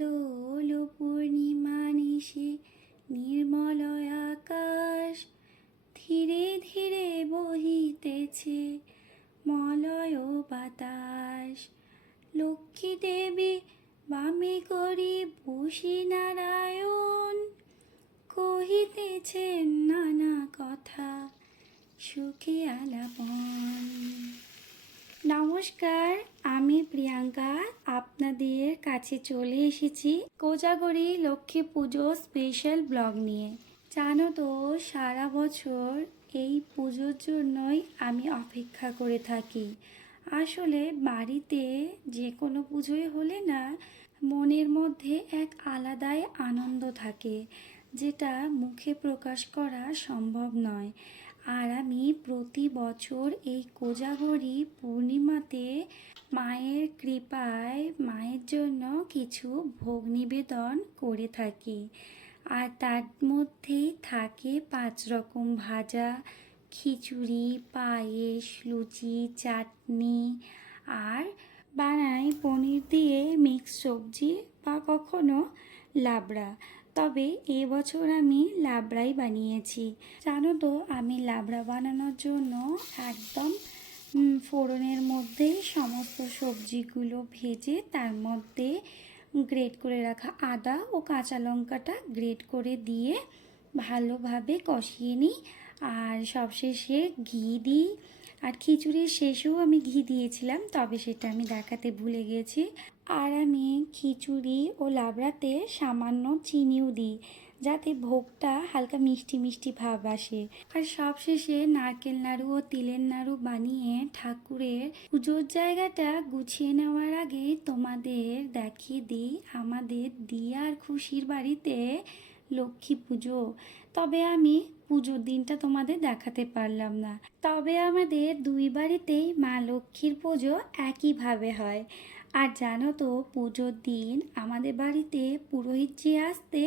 দোল পূর্ণিমা নিশে নির্মল আকাশ ধীরে ধীরে বহিতেছে মলয় বাতাস লক্ষ্মী দেবী বামে করি বসি নারায়ণ কহিতেছেন নানা কথা সুখে আলাপন। নমস্কার, আমি কাছে চলে এসেছি কোজাগরি লক্ষ্মী পুজো স্পেশাল ব্লগ নিয়ে। জানো তো, সারা বছর এই পুজোর জন্যই আমি অপেক্ষা করে থাকি। আসলে বাড়িতে যে কোনো পুজোই হলে না, মনের মধ্যে এক আলাদাই আনন্দ থাকে, যেটা মুখে প্রকাশ করা সম্ভব নয়। আর আমি প্রতি বছর এই কোজাগরি পূর্ণিমাতে মায়ের কৃপায়, মায়ের জন্য কিছু ভোগ নিবেদন করে থাকি। আর তার মধ্যেই থাকে পাঁচ রকম ভাজা, খিচুড়ি, পায়েস, লুচি, চাটনি আর বানাই পনির দিয়ে মিক্স সবজি বা কখনো লাবড়া। তবে এবছর আমি লাবড়াই বানিয়েছি। জানো তো, আমি লাবড়া বানানোর জন্য একদম ফোড়নের মধ্যে সমস্ত সবজিগুলো ভেজে তার মধ্যে গ্রেট করে রাখা আদা ও কাঁচা লঙ্কাটা গ্রেট করে দিয়ে ভালোভাবে কষিয়ে নিই। আর সবশেষে ঘি দিই। আর খিচুড়ির শেষেও আমি ঘি দিয়েছিলাম, তবে সেটা আমি দেখাতে ভুলে গেছি। আর আমি খিচুড়ি ও লাবড়াতে সামান্য চিনিও দিই, যাতে ভোগটা হালকা মিষ্টি মিষ্টি ভাব আসে। আর সবশেষে নারকেল নাড়ু ও তিলের নাড়ু বানিয়ে ঠাকুরের পুজোর জায়গাটা গুছিয়ে নেওয়ার আগে তোমাদের দেখিয়ে দিই, আমাদের দিয়ার খুশির বাড়িতে লক্ষ্মী পুজো। তবে আমি পুজোর দিনটা তোমাদের দেখাতে পারলাম না। তবে আমাদের দুই বাড়িতেই মা লক্ষ্মীর পুজো একইভাবে হয়। আর জানো তো, পুজোর দিন আমাদের বাড়িতে পুরোহিত যে আসতে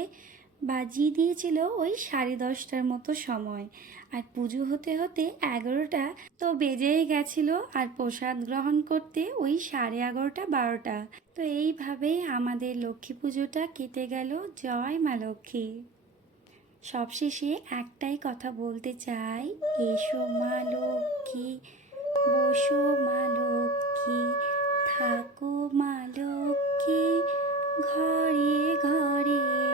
বাজিয়ে দিয়েছিল ওই সাড়ে দশটার মতো সময়। আর পুজো হতে হতে এগারোটা তো বেজেই গেছিল আর প্রসাদ গ্রহণ করতে ওই সাড়ে এগারোটা, বারোটা। তো এইভাবেই আমাদের লক্ষ্মী পুজোটা কেটে গেল। জয় মা লক্ষ্মী। সবশেষে একটাই কথা বলতে চাই, এসো মা লক্ষ্মী, বসো মা লক্ষ্মী, থাকো মা লক্ষ্মী, ঘরে ঘরে।